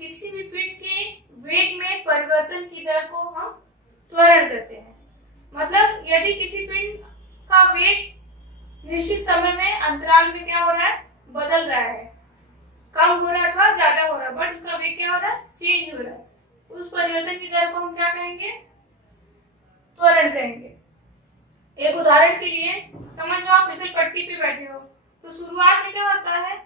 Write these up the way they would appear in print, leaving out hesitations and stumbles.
किसी भी पिंड के वेग में परिवर्तन की दर को हम त्वरण कहते हैं। मतलब यदि किसी पिंड का वेग निश्चित समय में अंतराल में क्या हो रहा है, बदल रहा है, कम हो रहा है अथवा ज्यादा हो रहा है, बट उसका वेग क्या हो रहा है, चेंज हो रहा है, उस परिवर्तन की दर को हम क्या कहेंगे, त्वरण कहेंगे। एक उदाहरण के लिए समझ लो आप फिसल पट्टी पे बैठे हो, तो शुरुआत में क्या होता है,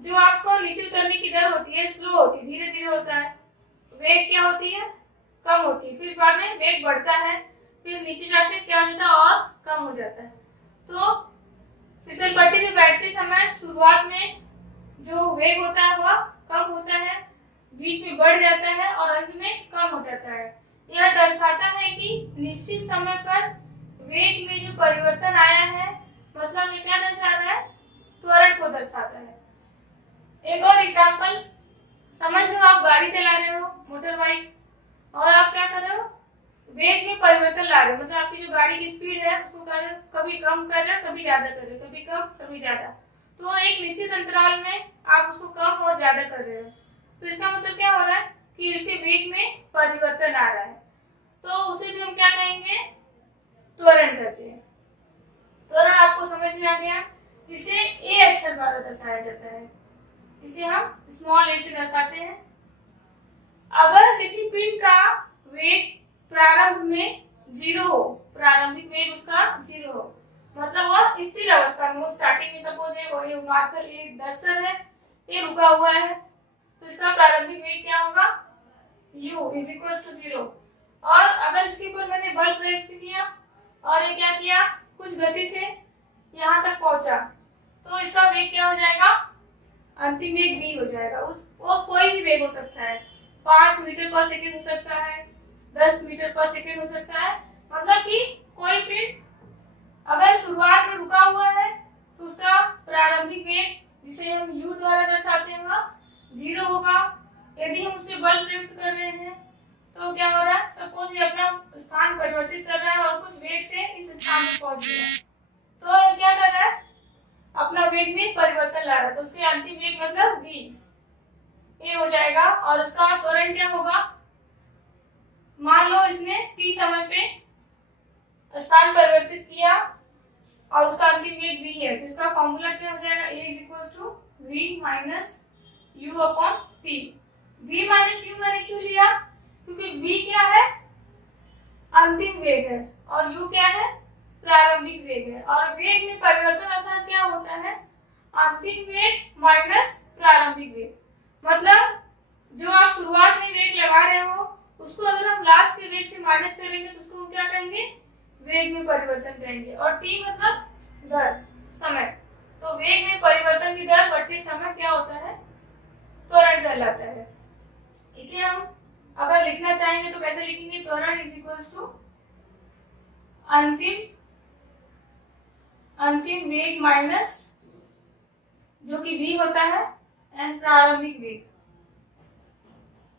जो आपको नीचे उतरने की दर होती है स्लो होती है, धीरे धीरे होता है, वेग क्या होती है, कम होती है, फिर बाद में वेग बढ़ता है, फिर नीचे जाके क्या हो जाता है, और कम हो जाता है। तो फिसल पट्टी पे बैठते समय शुरुआत में जो वेग होता है वह कम होता है, बीच में बढ़ जाता है और अंत में कम हो जाता है। यह दर्शाता है कि निश्चित समय पर वेग में जो परिवर्तन आया है, मतलब ये क्या दर्शा रहा है, त्वरण को दर्शाता है। एक और एग्जांपल समझ लो, आप गाड़ी चला रहे हो, मोटर बाइक, और आप क्या कर रहे हो, वेग में परिवर्तन ला रहे हो, मतलब आपकी जो गाड़ी की स्पीड है उसको कर रहे हो, कभी कम कर रहे हो, कभी ज्यादा कर रहे हो, कभी कम कभी ज्यादा, तो एक निश्चित अंतराल में आप उसको कम और ज्यादा कर रहे हो, तो इसका मतलब क्या हो रहा है कि इसके वेग में परिवर्तन आ रहा है, तो उसे भी हम क्या कहेंगे, त्वरण करते हैं। त्वरण आपको समझ में आ गया, इसे ए अक्षर द्वारा दर्शाया जाता है, इसे हम स्मॉल ए से दर्शाते हैं। अगर किसी पिंड का वेग प्रारंभ में 0 हो, प्रारंभिक वेग उसका 0 हो, मतलब वह स्थिर अवस्था में हो, स्टार्टिंग में सपोज है वो मार्कर ये डस्टर है, ये रुका हुआ है, तो इसका प्रारंभिक वेग क्या होगा, u इज इक्वल टू 0। और अगर इसके ऊपर मैंने बल प्रयोग किया और ये क्या किया, कुछ गति से यहाँ तक पहुंचा, तो इसका वेग क्या हो जाएगा, अंतिम वेग v हो जाएगा। उस वो कोई भी वेग हो सकता है, 5 मीटर पर सेकेंड हो सकता है, 10 मीटर पर सेकेंड हो सकता है, मतलब कि कोई पिंड अगर शुरुआत में रुका हुआ है तो उसका प्रारंभिक वेग जिसे हम u द्वारा दर्शाते हैं वह 0 होगा। यदि हम उस पर बल प्रयुक्त कर रहे हैं तो क्या हो रहा है, सपोज ये अपना स्थान परिवर्तित कर रहा है और कुछ वेग से इस स्थान पर पहुंच गया, तो ये क्या कर रहा है, अपना वेग में परिवर्तन ला रहा है, तो उसके अंतिम वेग मतलब v ये हो जाएगा। और उसका त्वरण क्या होगा, मान लो इसने t समय पे स्थान परिवर्तित किया और उसका अंतिम वेग v है, तो इसका फॉर्मूला क्या हो जाएगा, a is equal to v minus u upon t। v minus u मैंने क्यों लिया, क्योंकि v क्या है, अंतिम वेग है, और u क्या है, प्रारंभिक वेग है, और वेग में परिवर्तन अर्थात क्या होता है, अंतिम वेग माइनस प्रारंभिक वेग, मतलब जो आप शुरुआत में वेग लगा रहे हो उसको अगर हम लास्ट के वेग से माइनस करेंगे तो उसको हम क्या कहेंगे, वेग में परिवर्तन कहेंगे। और t मतलब दर, समय, तो वेग में परिवर्तन की दर बढ़ते समय क्या होता है, त्वरण कहलाता है। इसे हम अगर लिखना चाहेंगे तो कैसे लिखेंगे, त्वरण इज इक्वल टू अंतिम वेग माइनस जो कि v होता है एंड प्रारंभिक वेग,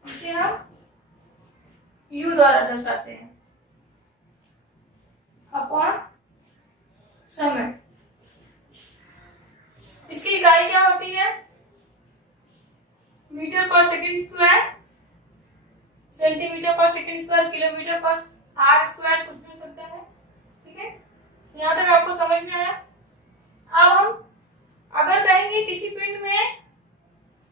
इसे हम u द्वारा दर्शाते हैं अपॉन समय। इसकी इकाई क्या होती है, मीटर पर सेकंड स्क्वायर, सेंटीमीटर पर सेकंड स्क्वायर, किलोमीटर पर आर स्क्वायर, कुछ भी हो सकता है, ठीक है। यहाँ तक आपको समझ में आया। अब हम अगर कहेंगे किसी पिंड में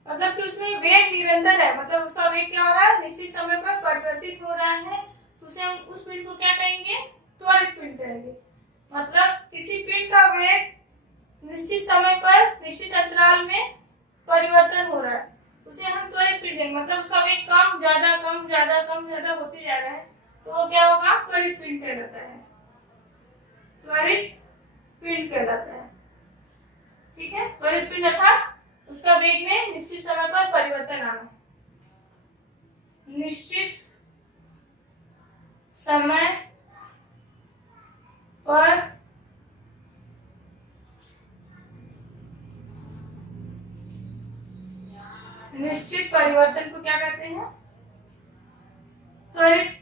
मतलब कि उसमें वेग निरंतर है, मतलब उसका वेग क्या हो रहा है, निश्चित समय पर परिवर्तित हो रहा है, तो उसे हम उस पिंड को क्या कहेंगे, त्वरित पिंड कहेंगे। मतलब किसी पिंड का वेग निश्चित समय पर निश्चित अंतराल में परिवर्तन हो रहा है, उसे हम त्वरित पिंड कहेंगे, मतलब उसका वेग कम ज्यादा कम ज्यादा कम ज्यादा होते जा रहा है, तो वो क्या होगा, त्वरित पिंड कहलाता है, त्वरित पिंड कहलाता है, ठीक है। त्वरित पिंड अर्थात उसका वेग में निश्चित समय पर परिवर्तन आना, निश्चित समय पर निश्चित परिवर्तन को क्या कहते हैं, त्वरित,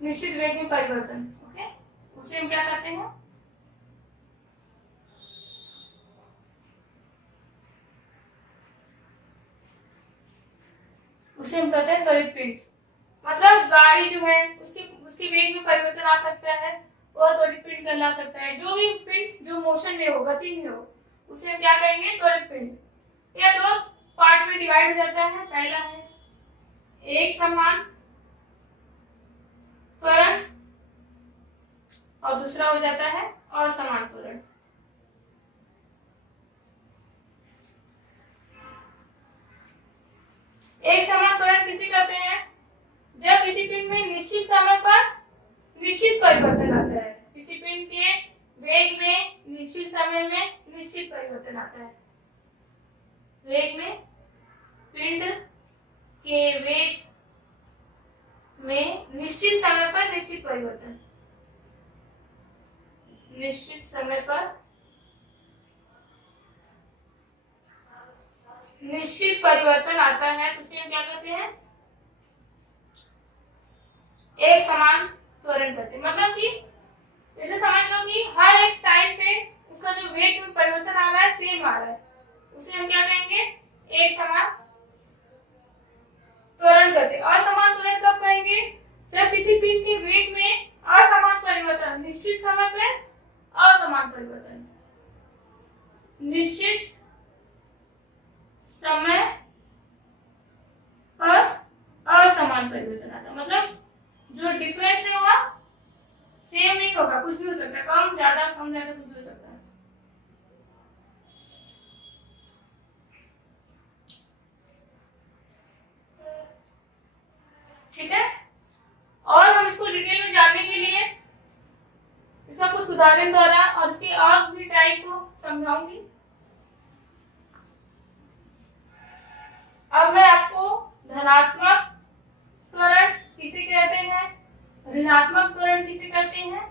निश्चित वेग में परिवर्तन, ओके, उसे हम क्या कहते हैं, उसे हम कहते हैं त्वरित पिंड। मतलब गाड़ी जो है उसके वेग में परिवर्तन आ सकता है, वह त्वरित पिंड कहला सकता है। जो भी पिंड जो मोशन में हो, गति में हो, उसे हम क्या कहेंगे? त्वरित पिंड। यह दो पार्ट में डिवाइड हो जाता है। पहला है एक समान त्वरण और दूसरा हो जाता है असमान त्वरण। एक समान त्वरण किसे कहते हैं? जब किसी पिंड में निश्चित समय पर निश्चित परिवर्तन आता है। किसी पिंड के वेग में निश्चित समय में निश्चित परिवर्तन आता है। वेग में, पिंड के वेग में निश्चित समय पर निश्चित परिवर्तन, निश्चित समय पर निश्चित परिवर्तन आता है तो उसे हम क्या कहते हैं? एक समान त्वरण कहते हैं। मतलब कि जैसे समझ लो कि हर एक टाइम पे उसका जो वेग में परिवर्तन आ रहा है सेम आ रहा है, उसे हम क्या कहेंगे? एक समान त्वरण कहते हैं। असमान त्वरण कब कहेंगे? जब किसी पिंड के वेग में असमान परिवर्तन, निश्चित समय पे असमान परिवर्तन, निश्चित समय पर असमान परिवर्तन आता है। मतलब जो डिफरेंस है वह सेम नहीं होगा, कुछ भी हो सकता है, कम ज्यादा कुछ भी हो सकता है। ठीक है। और हम इसको डिटेल में जानने के लिए इसका कुछ उदाहरण द्वारा और इसके और भी टाइप को समझाऊंगी। अब मैं आपको धनात्मक त्वरण किसे कहते हैं, ऋणात्मक त्वरण किसे कहते हैं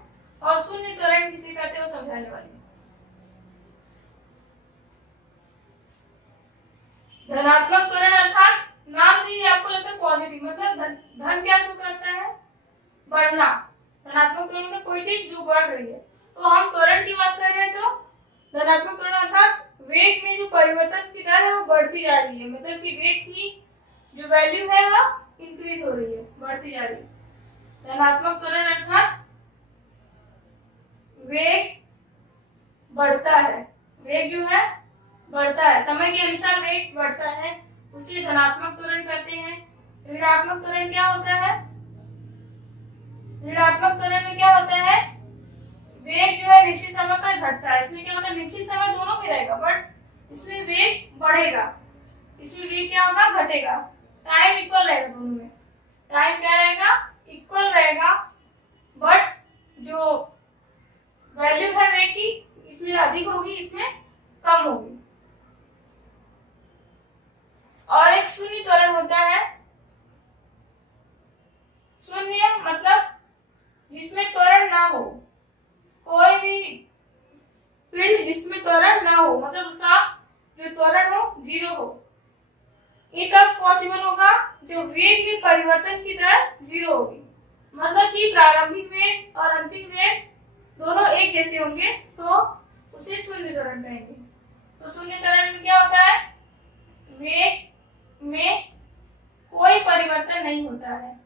और शून्य त्वरण किसे कहते हैं वो समझाने वाली हूं। धनात्मक त्वरण अर्थात नाम से ही आपको लगता है पॉजिटिव, मतलब धन क्या शो करता है? बढ़ना। धनात्मक त्वरण में कोई चीज जो बढ़ रही है। तो हम त्वरण की बात कर रहे हैं तो धनात्मक त्वरण अर्थात वेग में जो परिवर्तन की दर है वो बढ़ती जा रही है। मतलब कि वेग की जो वैल्यू है वो इंक्रीज हो रही है, बढ़ती जा रही है। धनात्मक त्वरण अर्थात वेग बढ़ता है, वेग जो है बढ़ता है, समय के अनुसार वेग बढ़ता है, उसे धनात्मक त्वरण कहते हैं। ऋणात्मक त्वरण क्या होता है? ऋणात्मक त्वरण में क्या होता है? वेग जो है निश्चित समय पर घटता है। इसमें क्या होता है? निश्चित समय दोनों में रहेगा बट इसमें वेग बढ़ेगा, इसमें वेग क्या होगा? घटेगा। टाइम इक्वल रहेगा दोनों में, टाइम क्या रहेगा? इक्वल रहेगा, बट जो वैल्यू है वेग की इसमें अधिक होगी, इसमें कम होगी। और एक शून्य त्वरण होता है। शून्य मतलब जिसमें त्वरण ना हो, कोई भी पिंड जिसमें त्वरण ना हो, मतलब उसका जो त्वरण हो जीरो हो। ये कब पॉसिबल होगा? जो वेग में परिवर्तन की दर जीरो होगी। मतलब कि प्रारंभिक वेग और अंतिम वेग दोनों एक जैसे होंगे तो उसे शून्य त्वरण कहेंगे। तो शून्य त्वरण में क्या होता है? वेग में कोई परिवर्तन नहीं होता है।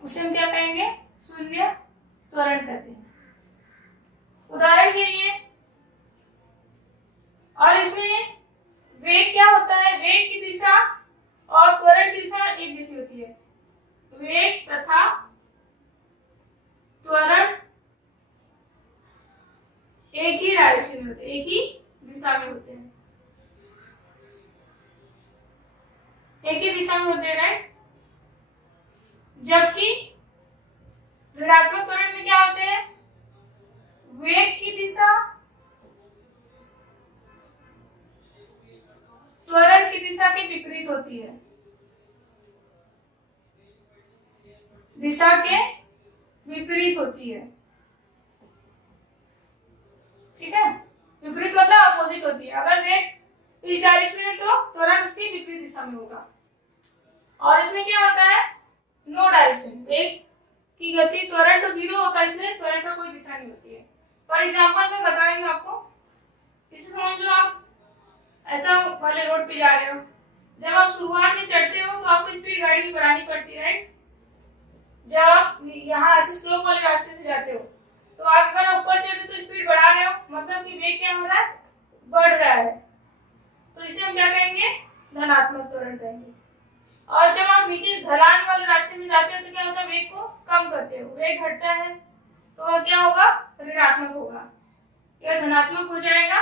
उसे हम क्या कहेंगे? शून्य त्वरण कहते हैं। उदाहरण के लिए, और इसमें वेग क्या होता है? वेग की दिशा और त्वरण की दिशा एक जैसी होती है। वेग तथा त्वरण एक ही डायरेक्शन में होते हैं, एक ही दिशा में होते हैं, एक ही दिशा में होते हैं, राइट। जबकि ऋणात्मक त्वरण में क्या होते हैं? वेग की दिशा त्वरण की दिशा के विपरीत होती है, दिशा के विपरीत होती है। ठीक है, विपरीत मतलब अपोजिट होती है। अगर वेग इस डायरेक्शन में तो त्वरण उसकी विपरीत दिशा में होगा। और इसमें क्या होता है? No direction. वेग की गति त्वरण तो जीरो होता है, इसलिए त्वरण का कोई दिशा नहीं होती है। फॉर एग्जाम्पल मैं बता रही हूँ आपको, इसे समझ लो आप ऐसा वाले रोड पे जा रहे हो, जब आप शुरुआत में चढ़ते हो तो आपको स्पीड गाड़ी की बढ़ानी पड़ती है, राइट। जब आप यहाँ ऐसे स्लोप वाले रास्ते से जाते हो तो आप अगर ऊपर चढ़ते तो स्पीड बढ़ा रहे हो, मतलब कि वेग क्या हो रहा है, बढ़ रहा है। तो इसे हम क्या कहेंगे, धनात्मक त्वरण कहेंगे। और जब आप नीचे ढलान वाले रास्ते में जाते हो तो क्या होता है, वेग को कम करते हो, वेग घटता है तो क्या होगा, ऋणात्मक होगा, यह धनात्मक हो जाएगा,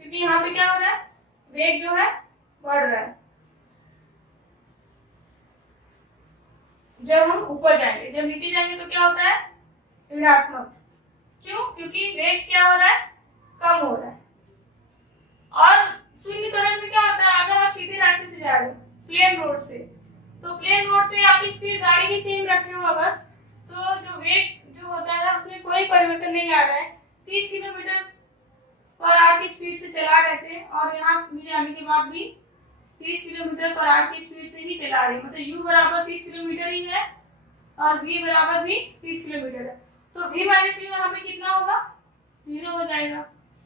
क्योंकि यहाँ पे क्या हो रहा है, वेग जो है बढ़ रहा है। जब हम ऊपर जाएंगे, जब नीचे जाएंगे तो क्या होता है, ऋणात्मक। क्यों, क्योंकि वेग क्या हो रहा है, कम हो रहा है। और शून्य त्वरण में क्या होता है, अगर आप सीधे रास्ते से जा रहे हो प्लेन रोड से, तो प्लेन रोड पे आपकी स्पीड गाड़ी की सेम रखे हो अगर, तो जो वेग जो होता है उसमें कोई परिवर्तन नहीं आ रहा है, 30 किलोमीटर पर आवर की स्पीड से चला रहे थे और यहाँ मिल आने के बाद भी 30 किलोमीटर पर आवर की स्पीड से ही चला रहे हैं, मतलब u बराबर 30 किलोमीटर ही है और v बराबर भी 30 किलोमीटर है, तो v माइनस यू यहाँ पे कितना होगा, 0 हो जाएगा।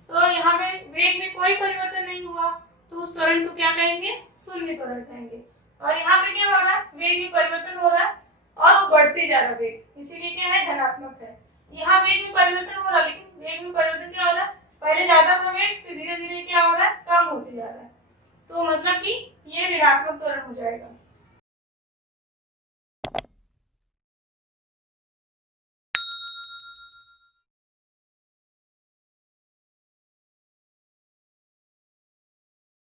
तो यहाँ पे वेग में कोई परिवर्तन नहीं हुआ, तो उस त्वरण को क्या कहेंगे, शून्य त्वरण कहेंगे। और यहाँ पे क्या हो रहा है, वेग में परिवर्तन हो रहा है और वो बढ़ते जा रहा है वेग, इसीलिए क्या है, धनात्मक है। यहाँ वेग में परिवर्तन हो रहा है, लेकिन वेग में परिवर्तन क्या हो रहा है, पहले ज्यादा था वेग, फिर धीरे धीरे क्या हो रहा है, कम होते जा रहा है, तो मतलब कि ये ऋणात्मक त्वरण हो जाएगा।